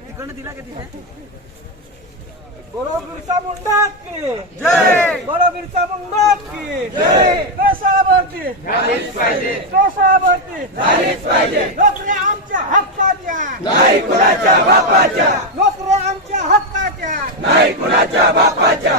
तिकडनं दिला का तिथे बोलो बिरसा मुंडा की. जय. बोलो बिरसा मुंडा की. जय. पेशावरती झालीच पाहिजे. पेशावरती झालीच पाहिजे. नोकऱ्या आमच्या हक्काच्या. नाही कुणाच्या बापाच्या. नोकऱ्या आमच्या हक्काच्या. नाही कुणाच्या बापाच्या.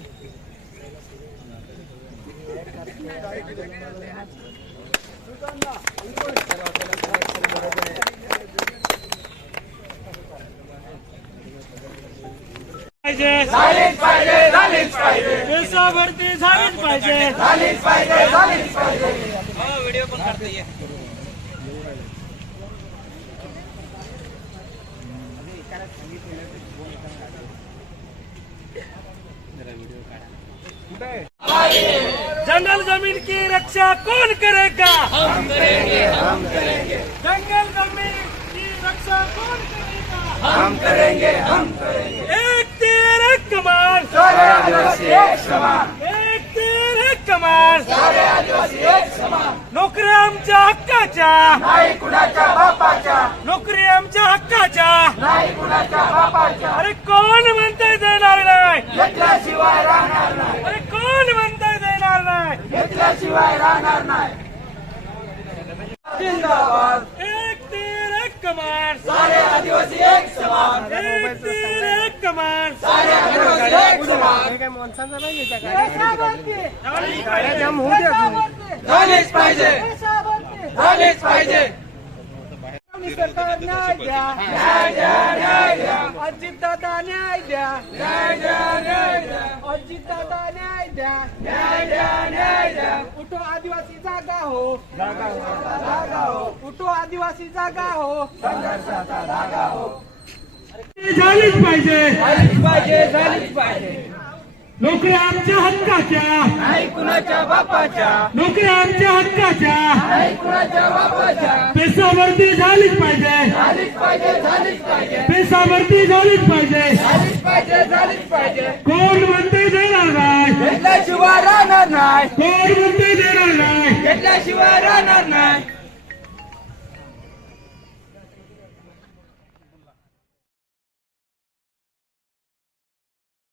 पाहिजे झालीच पाहिजे झालीच पाहिजे भरती झालीच पाहिजे झालीच पाहिजे झालीच पाहिजे व्हिडिओ पण करते जंगल जमीन की रक्षा कौन करेगा? हम करेंगे हम करेंगे। जंगल जमीन की रक्षा कौन करेगा? हम करेंगे हम करेंगे। एक तीर एक कमान सारे आदिवासी एक समान। एक तीर एक कमान सारे आदिवासी एक समान। नोकऱ्या आमच्या हक्काच्या। नाही कुणाच्या बापाच्या। नोकरी आमच्या हक्काच्या। नाही कुणाच्या बापाच्या। अरे कोण म्हणताय देणार नाही? घेतल्याशिवाय राहणार नाही। अरे कोण म्हणताय देणार नाही घेतल्याशिवाय राहणार नाही. जिंदाबाद. एक तीर एक कमान. सारे आदिवासी एक समान. एक तीर एक कमान. सारे आदिवासी एक समान. झालीच पाहिजे. झालीच पाहिजे. सरकार न्याय द्या. न्याय द्या न्याय द्या. अजित दादा न्याय द्या. न्याय द्या न्याय द्या. अजित दादा न्याय द्या. उठो आदिवासी जागा हो. जागा हो. उठो आदिवासी जागा हो. संघर्षाचा धागा हो. झालीच पाहिजे. झालीच पाहिजे झालीच पाहिजे. नोकऱ्या आमच्या हक्काच्या. नाही कुणाच्या बापाच्या. नोकऱ्या आमच्या हक्काच्या. नाही कुणाच्या बापाच्या. पेशावरती झालीच पाहिजे. झालीच पाहिजे झालीच पाहिजे. पेशावरती झालीच पाहिजे. झालीच पाहिजे झालीच पाहिजे. कोण म्हणते देणार नाही घेतल्याशिवाय राहणार नाही. घेतल्याशिवाय राहणार नाही.